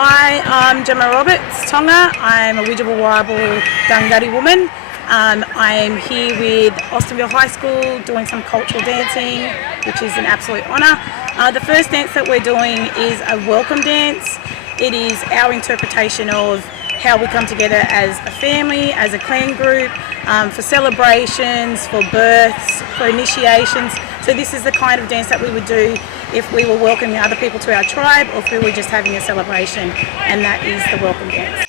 Hi, I'm Gemma Tonga. I'm a Widjabul Warrabul Dungari woman. I'm here with Alstonville High School doing some cultural dancing, which is an absolute honour. The first dance that we're doing is a welcome dance. It is our interpretation of how we come together as a family, as a clan group, for celebrations, for births, for initiations. So this is the kind of dance that we would do if we were welcoming other people to our tribe or if we were just having a celebration, and that is the welcome dance.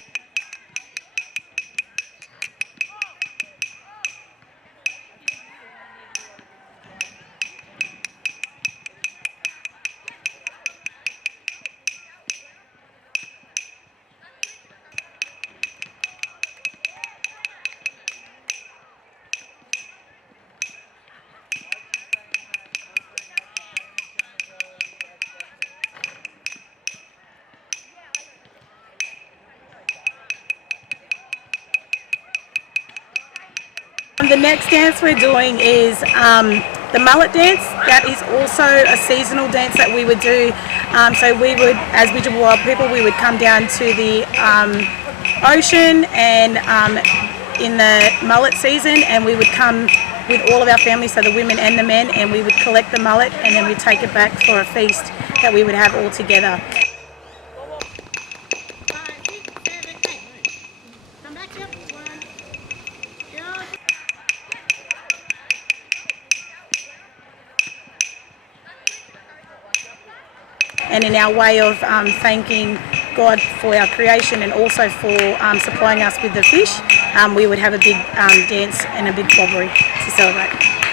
The next dance we're doing is the mullet dance. That is also a seasonal dance that we would do. So we would, as Widjabul people, we would come down to the ocean and in the mullet season, and we would come with all of our families, so the women and the men, and we would collect the mullet and then we'd take it back for a feast that we would have all together. And in our way of thanking God for our creation and also for supplying us with the fish, we would have a big dance and a big clobbery to celebrate.